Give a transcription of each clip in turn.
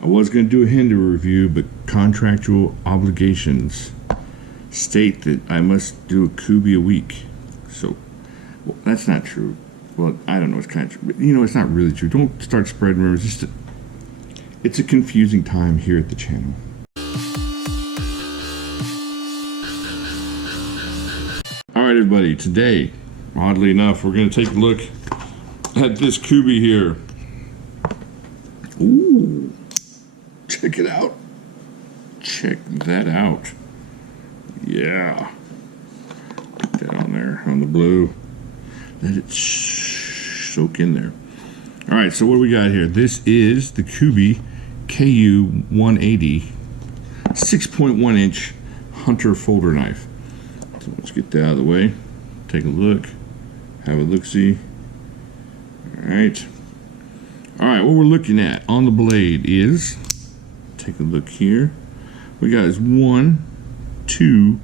I was going to do a handle review, but contractual obligations state that I must do a KUBEY a week. So, well, that's not true. Well, I don't know. It's kind of true. But, you know, it's not really true. Don't start spreading rumors. It's a confusing time here at the channel. All right, everybody. Today, oddly enough, we're going to take a look at this KUBEY here. Ooh, check it out. Check that out. Yeah. Put that on there, on the blue. Let it soak in there. All right, so what do we got here? This is the KUBEY KU180 6.1 inch hunter folder knife. So let's get that out of the way. Take a look. Have a look-see. All right. All right, what we're looking at on the blade is, take a look here. We got is about 2.6,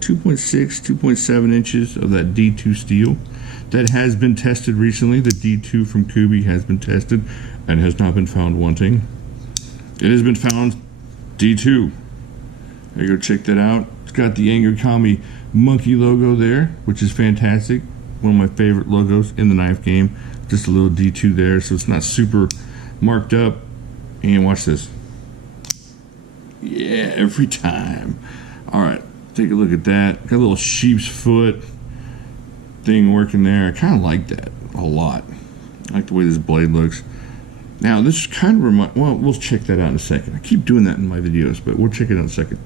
2.7 inches of that D2 steel that has been tested recently. The D2 from KUBEY has been tested and has not been found wanting. It has been found D2. There you go, check that out. It's got the Angry Kami monkey logo there, which is fantastic. One of my favorite logos in the knife game. Just a little D2 there, so it's not super marked up. And watch this. Yeah, every time. All right, take a look at that. Got a little sheep's foot thing working there. I kind of like that a lot. I like the way this blade looks. Now, this kind of reminds, well, we'll check that out in a second. I keep doing that in my videos, but we'll check it out in a second.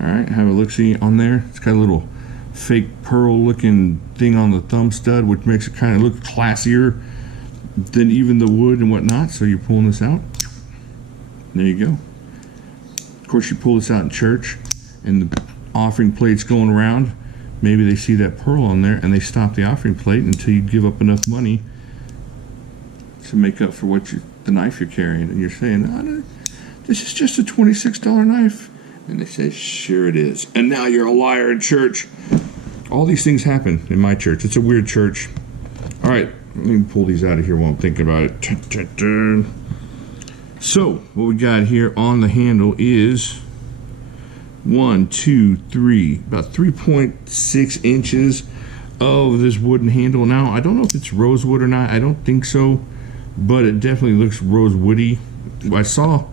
All right, have a look-see on there. It's got a little fake pearl-looking thing on the thumb stud, which makes it kind of look classier than even the wood and whatnot. So you're pulling this out. There you go. Of course, you pull this out in church, and the offering plate's going around. Maybe they see that pearl on there, and they stop the offering plate until you give up enough money to make up for what the knife you're carrying. And you're saying, oh, this is just a $26 knife. And they say, sure it is. And now you're a liar in church. All these things happen in my church. It's a weird church. All right, let me pull these out of here while I'm thinking about it. So, what we got here on the handle is 1, 2, 3, about 3.6 inches of this wooden handle. Now, I don't know if it's rosewood or not. I don't think so, but it definitely looks rosewoody. I saw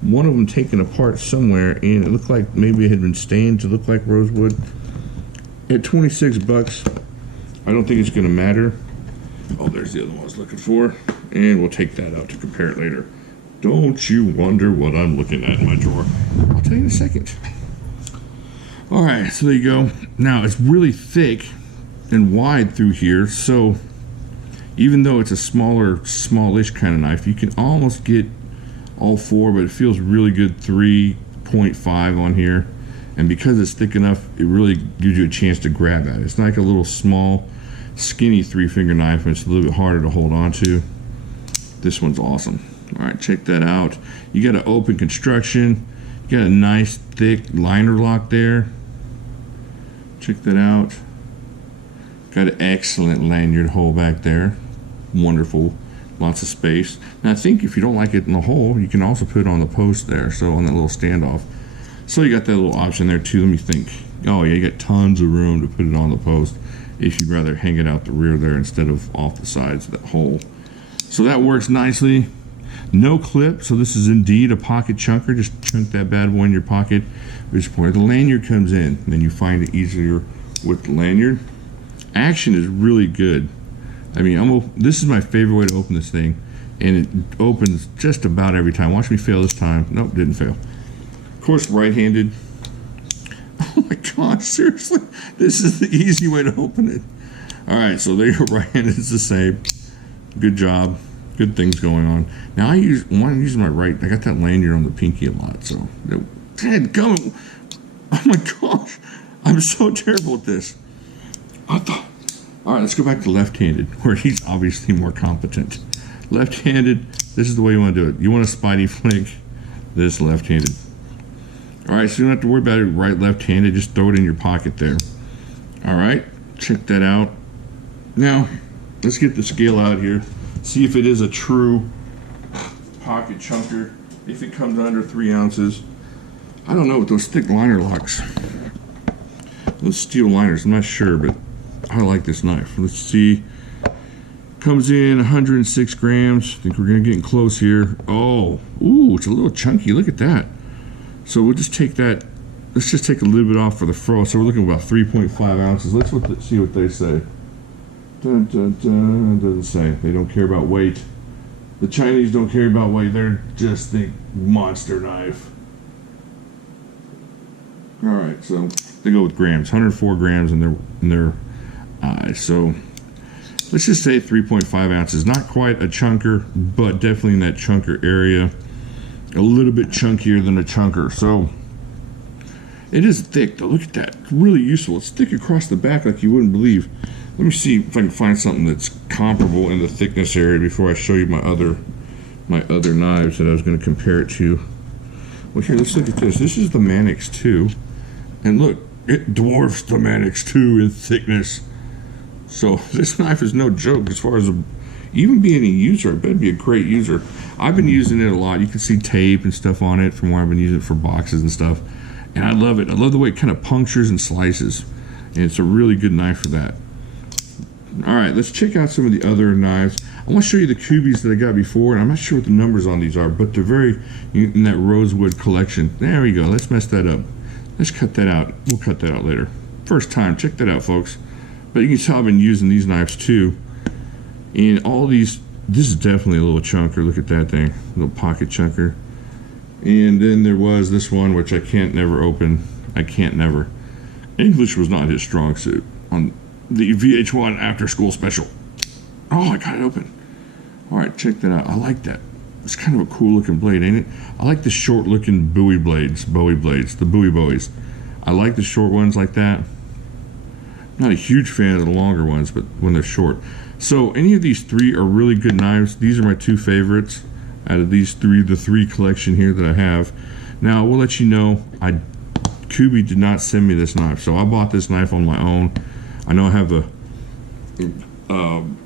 one of them taken apart somewhere, and it looked like maybe it had been stained to look like rosewood. At 26 bucks, I don't think it's going to matter. Oh, there's the other one I was looking for, and we'll take that out to compare it later. Don't you wonder what I'm looking at in my drawer? I'll tell you in a second. All right, so there you go. Now, it's really thick and wide through here, so even though it's a smallish kind of knife, you can almost get all four, but it feels really good 3.5 on here. And because it's thick enough, it really gives you a chance to grab at it. It's not like a little small, skinny 3-finger knife, and it's a little bit harder to hold on to. This one's awesome. All right, check that out. You got an open construction. You got a nice thick liner lock there. Check that out. Got an excellent lanyard hole back there. Wonderful. Lots of space. Now I think if you don't like it in the hole, you can also put it on the post there, so on that little standoff. So you got that little option there too. Let me think. Oh yeah, you got tons of room to put it on the post if you'd rather hang it out the rear there instead of off the sides of that hole. So that works nicely. No clip, so this is indeed a pocket chunker. Just chunk that bad boy in your pocket, which is where the lanyard comes in. And then you find it easier with the lanyard. Action is really good. I mean, this is my favorite way to open this thing, and it opens just about every time. Watch me fail this time. Nope, didn't fail. Of course, right-handed. Oh my gosh, seriously? This is the easy way to open it. All right, so there you go. Right-handed is the same. Good job. Good things going on. Now I'm using my right. I got that lanyard on the pinky a lot, so dadgummit. Oh my gosh, I'm so terrible at this. All right, let's go back to left-handed, where he's obviously more competent. Left-handed, this is the way you want to do it. You want a spidey flick, this left-handed. All right, so you don't have to worry about it right, left-handed. Just throw it in your pocket there. All right, check that out. Now, let's get the scale out here. See if it is a true pocket chunker if it comes under 3 ounces. I don't know with those thick liner locks, those steel liners, I'm not sure, but I like this knife. Let's see. Comes in 106 grams. I think we're gonna get close here. Oh, ooh, it's a little chunky. Look at that. So we'll just take that. Let's just take a little bit off for the fro. So we're looking at about 3.5 ounces. Let's see what they say. Dun, dun, dun. Doesn't say. They don't care about weight. The Chinese don't care about weight. They're just the monster knife. All right, so they go with grams. 104 grams in their eyes. So let's just say 3.5 ounces. Not quite a chunker, but definitely in that chunker area. A little bit chunkier than a chunker. So it is thick though. Look at that. It's really useful. It's thick across the back like you wouldn't believe. Let me see if I can find something that's comparable in the thickness area before I show you my other knives that I was going to compare it to. Well, here, let's look at this. This is the Manix 2. And look, it dwarfs the Manix 2 in thickness. So this knife is no joke as far as even being a user. It better be a great user. I've been using it a lot. You can see tape and stuff on it from where I've been using it for boxes and stuff. And I love it. I love the way it kind of punctures and slices. And it's a really good knife for that. All right, let's check out some of the other knives. I want to show you the KUBEYs that I got before, and I'm not sure what the numbers on these are, but they're very in that rosewood collection. There we go. Let's mess that up. Let's cut that out. We'll cut that out later. First time. Check that out, folks. But you can tell I've been using these knives too. And all these, this is definitely a little chunker. Look at that thing. A little pocket chunker. And then there was this one, which I can't never open. I can't never. English was not his strong suit on the VH1 after school special. Oh, I got it open. All right, check that out. I like that. It's kind of a cool looking blade, ain't it? I like the short looking Bowie blades, the Bowies. I like the short ones like that. Not a huge fan of the longer ones, but when they're short. So any of these three are really good knives. These are my two favorites out of these three, the three collection here that I have. Now, I will let you know, KUBEY did not send me this knife, so I bought this knife on my own. I know I have a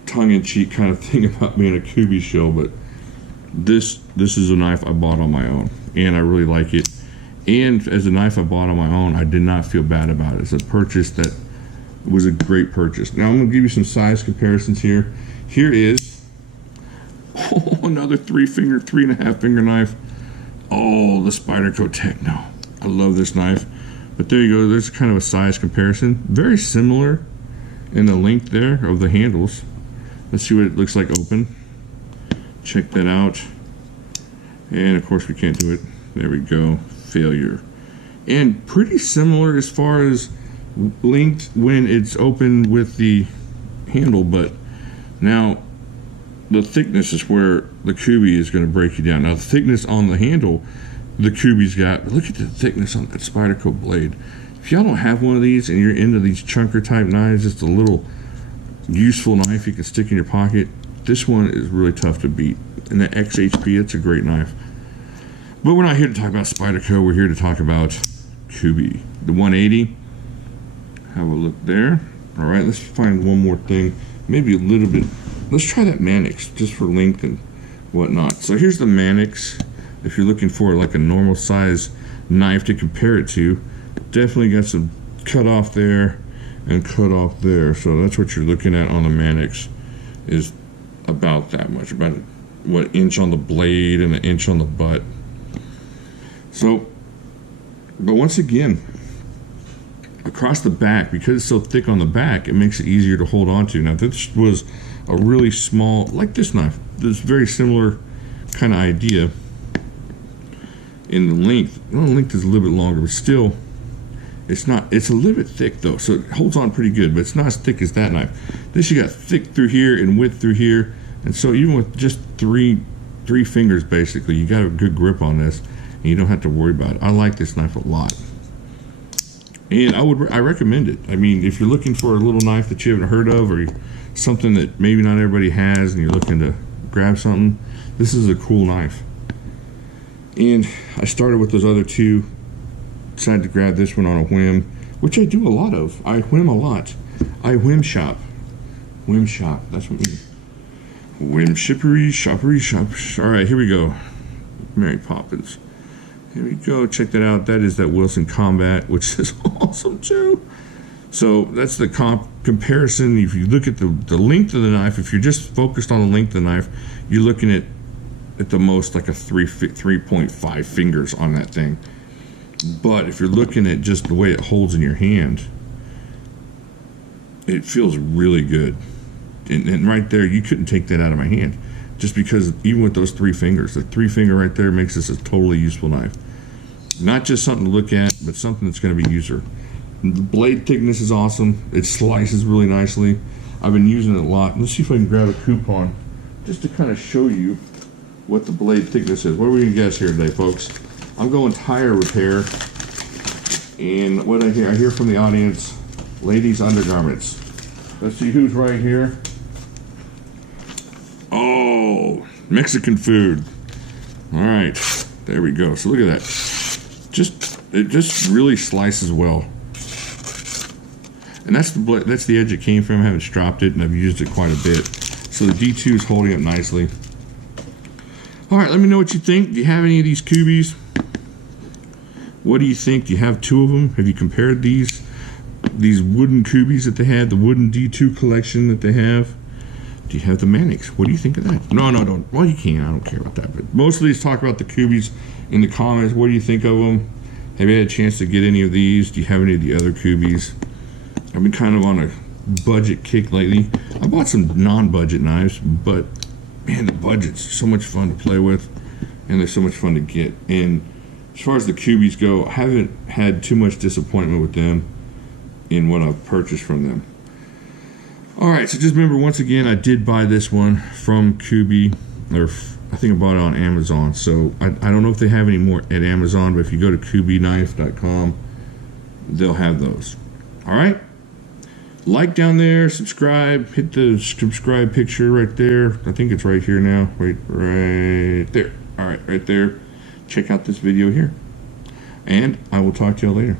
tongue-in-cheek kind of thing about being a KUBEY shill, but this is a knife I bought on my own, and I really like it. And as a knife I bought on my own, I did not feel bad about it. It's a purchase that was a great purchase. Now I'm going to give you some size comparisons here. Here is another 3.5 finger knife. Oh, the Spyderco Techno. I love this knife. But there you go. There's kind of a size comparison. Very similar in the length there of the handles. Let's see what it looks like open. Check that out. And of course we can't do it. There we go. Failure. And pretty similar as far as length when it's open with the handle, but now the thickness is where the KUBEY is going to break you down. Now the thickness on the handle the KUBEY's got, but look at the thickness on that Spyderco blade. If y'all don't have one of these and you're into these chunker type knives, just a little useful knife you can stick in your pocket, this one is really tough to beat. And the XHP, it's a great knife. But we're not here to talk about Spyderco, we're here to talk about KUBEY. The 180, have a look there. All right, let's find one more thing, maybe a little bit. Let's try that Manix, just for length and whatnot. So here's the Manix. If you're looking for like a normal size knife to compare it to, definitely got some cut off there and cut off there. So that's what you're looking at on the Manix, is about that much, about what, inch on the blade and an inch on the butt. So, but once again, across the back, because it's so thick on the back, it makes it easier to hold on to. Now this was a really small, like this knife, this very similar kind of idea in the length. Well, the length is a little bit longer, but still, it's not, it's a little bit thick though, so it holds on pretty good, but it's not as thick as that knife. This you got thick through here and width through here, and so even with just three fingers basically, you got a good grip on this, and you don't have to worry about it. I like this knife a lot. And I recommend it. I mean, if you're looking for a little knife that you haven't heard of, or something that maybe not everybody has, and you're looking to grab something, this is a cool knife. And I started with those other two, decided to grab this one on a whim, which I do a lot of. I whim a lot. I whim shop. Whim shop. That's what we. Whim shippery, shoppery, shop. All right, here we go. Mary Poppins. Here we go. Check that out. That is that Wilson Combat, which is awesome too. So that's the comparison. If you look at the length of the knife, if you're just focused on the length of the knife, you're looking at the most like a 3.5 fingers on that thing. But if you're looking at just the way it holds in your hand, it feels really good. And right there, you couldn't take that out of my hand. Just because even with those 3 fingers, the 3 finger right there makes this a totally useful knife. Not just something to look at, but something that's going to be user. The blade thickness is awesome. It slices really nicely. I've been using it a lot. Let's see if I can grab a coupon just to kind of show you what the blade thickness is. What are we going to guess here today, folks? I'm going tire repair. And what I hear from the audience, ladies' undergarments. Let's see who's right here. Oh, Mexican food. All right, there we go. So look at that. It just really slices well. And that's the edge it came from. I haven't stropped it, and I've used it quite a bit. So the D2 is holding up nicely. All right, let me know what you think. Do you have any of these KUBEYs? What do you think? Do you have 2 of them? Have you compared these wooden KUBEYs that they had, the wooden D2 collection that they have? Do you have the Mannix? What do you think of that? No, don't. Well, you can. I don't care about that. But mostly let's talk about the KUBEYs in the comments. What do you think of them? Have you had a chance to get any of these? Do you have any of the other KUBEYs? I've been kind of on a budget kick lately. I bought some non-budget knives, but man, the budget's so much fun to play with, and they're so much fun to get. And as far as the KUBEYs go, I haven't had too much disappointment with them in what I've purchased from them. Alright, so just remember, once again, I did buy this one from KUBEY, or I think I bought it on Amazon. So I don't know if they have any more at Amazon, but if you go to kubeyknife.com, they'll have those. Alright? Like down there, subscribe, hit the subscribe picture right there. I think it's right here now. Right there. Alright, right there. Check out this video here. And I will talk to y'all later.